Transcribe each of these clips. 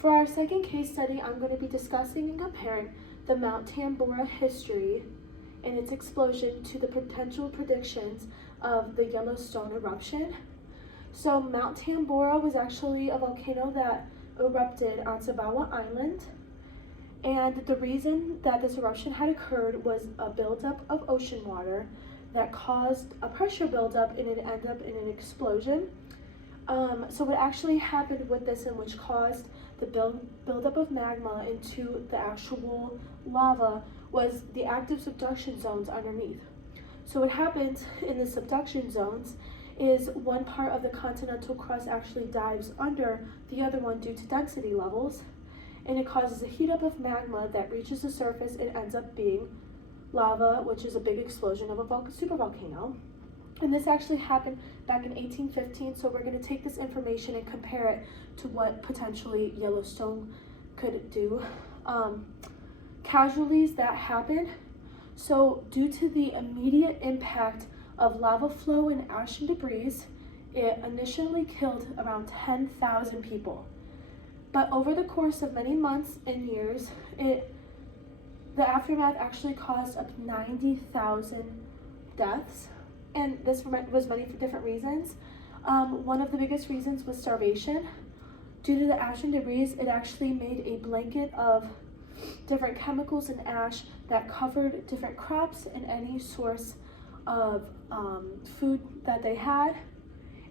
For our second case study, I'm going to be discussing and comparing the Mount Tambora history and its explosion to the potential predictions of the Yellowstone eruption. So Mount Tambora was actually a volcano that erupted on Tambora Island. And the reason that this eruption had occurred was a buildup of ocean water that caused a pressure buildup and it ended up in an explosion. So what actually happened with this and which caused the buildup of magma into the actual lava was the active subduction zones underneath. So what happens in the subduction zones is one part of the continental crust actually dives under the other one due to density levels, and it causes a heat up of magma that reaches the surface and ends up being lava, which is a big explosion of a supervolcano. And this actually happened back in 1815, so we're going to take this information and compare it to what potentially Yellowstone could do. Casualties that happened. So due to the immediate impact of lava flow and ash and debris, it initially killed around 10,000 people. But over the course of many months and years, the aftermath actually caused up to 90,000 deaths. And this was many for different reasons. One of the biggest reasons was starvation. Due to the ash and debris, it actually made a blanket of different chemicals and ash that covered different crops and any source of food that they had.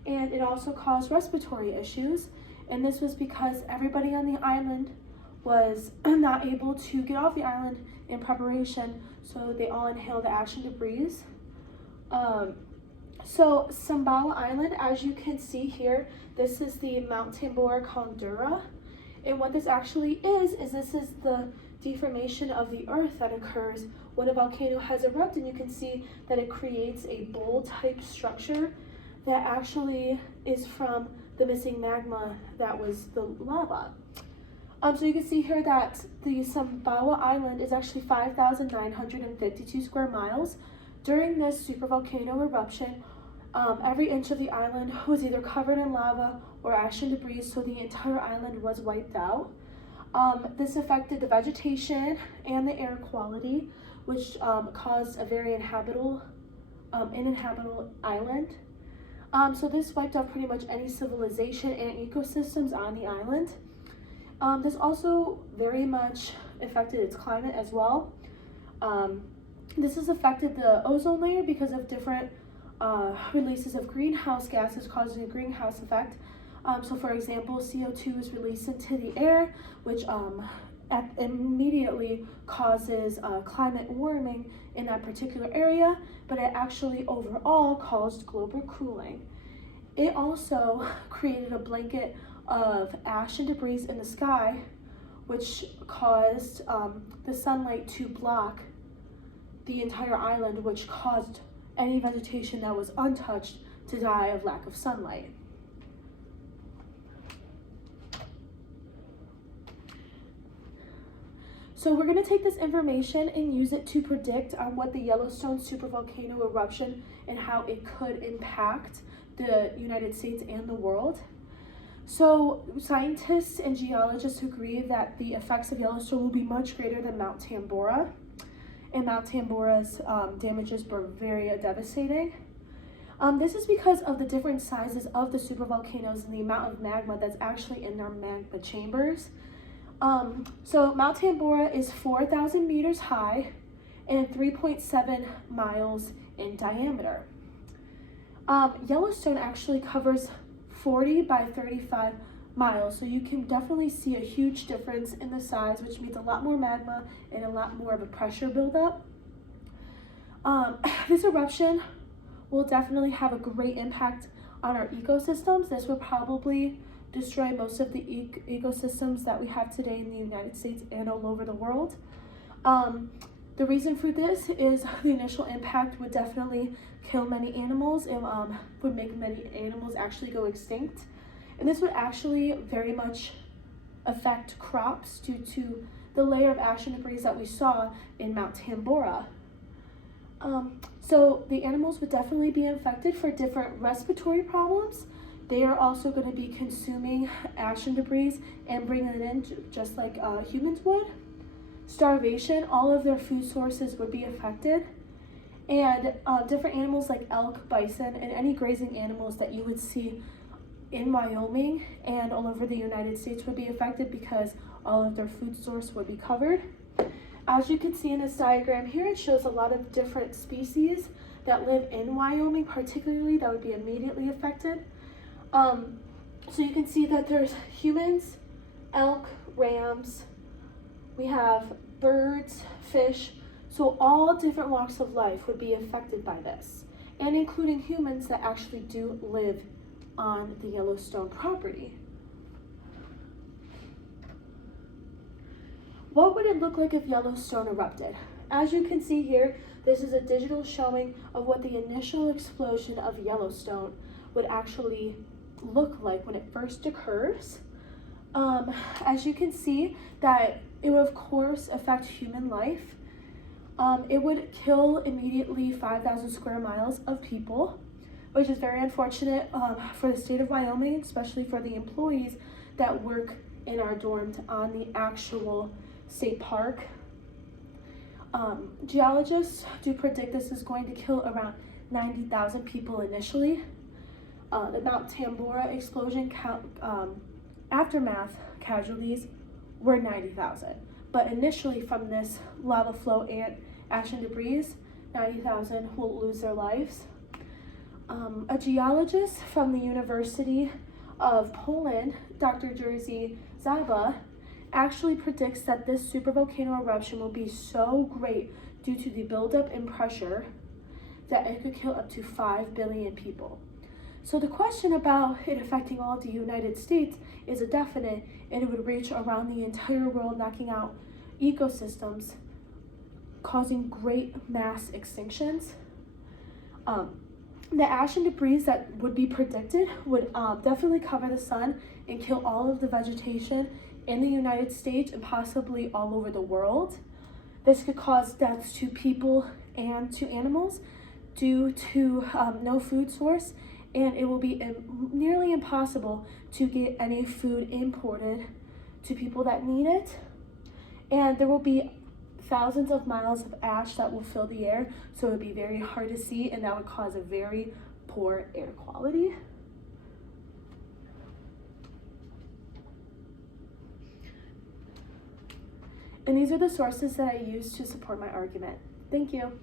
And it also caused respiratory issues. And this was because everybody on the island was not able to get off the island in preparation, so they all inhaled the ash and debris. So Tambora Island, as you can see here, this is the Mount Tambora caldera. And what this actually is this is the deformation of the earth that occurs when a volcano has erupted. You can see that it creates a bowl type structure that actually is from the missing magma that was the lava. So you can see here that the Tambora Island is actually 5,952 square miles. During this supervolcano eruption, every inch of the island was either covered in lava or ash and debris, so the entire island was wiped out. This affected the vegetation and the air quality, which caused a very uninhabitable island. So this wiped out pretty much any civilization and ecosystems on the island. This also very much affected its climate as well. This has affected the ozone layer because of different releases of greenhouse gases causing a greenhouse effect. So for example, CO2 is released into the air, which immediately causes climate warming in that particular area, but it actually overall caused global cooling. It also created a blanket of ash and debris in the sky, which caused the sunlight to block the entire island, which caused any vegetation that was untouched to die of lack of sunlight. So we're going to take this information and use it to predict on what the Yellowstone supervolcano eruption and how it could impact the United States and the world. So scientists and geologists agree that the effects of Yellowstone will be much greater than Mount Tambora. And Mount Tambora's damages were very devastating. This is because of the different sizes of the supervolcanoes and the amount of magma that's actually in their magma chambers. So Mount Tambora is 4,000 meters high and 3.7 miles in diameter. Yellowstone actually covers 40 by 35 miles, so you can definitely see a huge difference in the size, which means a lot more magma and a lot more of a pressure buildup. This eruption will definitely have a great impact on our ecosystems. This will probably destroy most of the ecosystems that we have today in the United States and all over the world. The reason for this is the initial impact would definitely kill many animals and would make many animals actually go extinct. And this would actually very much affect crops due to the layer of ash and debris that we saw in Mount Tambora. So the animals would definitely be infected for different respiratory problems They are also going to be consuming ash and debris and bringing it in just like humans would. Starvation, all of their food sources would be affected. And different animals like elk, bison, and any grazing animals that you would see in Wyoming and all over the United States would be affected because all of their food source would be covered. As you can see in this diagram here, it shows a lot of different species that live in Wyoming, particularly that would be immediately affected. So you can see that there's humans, elk, rams, we have birds, fish, so all different walks of life would be affected by this, and including humans that actually do live on the Yellowstone property. What would it look like if Yellowstone erupted? As you can see here, this is a digital showing of what the initial explosion of Yellowstone would actually look like when it first occurs. As you can see that it would of course affect human life. It would kill immediately 5,000 square miles of people, which is very unfortunate for the state of Wyoming, especially for the employees that work in our dorms on the actual state park. Geologists do predict this is going to kill around 90,000 people initially. The Mount Tambora explosion aftermath casualties were 90,000. But initially from this lava flow and ash and debris, 90,000 will lose their lives. A geologist from the University of Poland, Dr. Jerzy Zaba, actually predicts that this supervolcano eruption will be so great due to the buildup in pressure that it could kill up to 5 billion people. So the question about it affecting all of the United States is a definite, and it would reach around the entire world, knocking out ecosystems, causing great mass extinctions. The ash and debris that would be predicted would definitely cover the sun and kill all of the vegetation in the United States and possibly all over the world. This could cause deaths to people and to animals due to no food source, and it will be nearly impossible to get any food imported to people that need it. And there will be thousands of miles of ash that will fill the air, so it would be very hard to see, and that would cause a very poor air quality. And these are the sources that I used to support my argument. Thank you.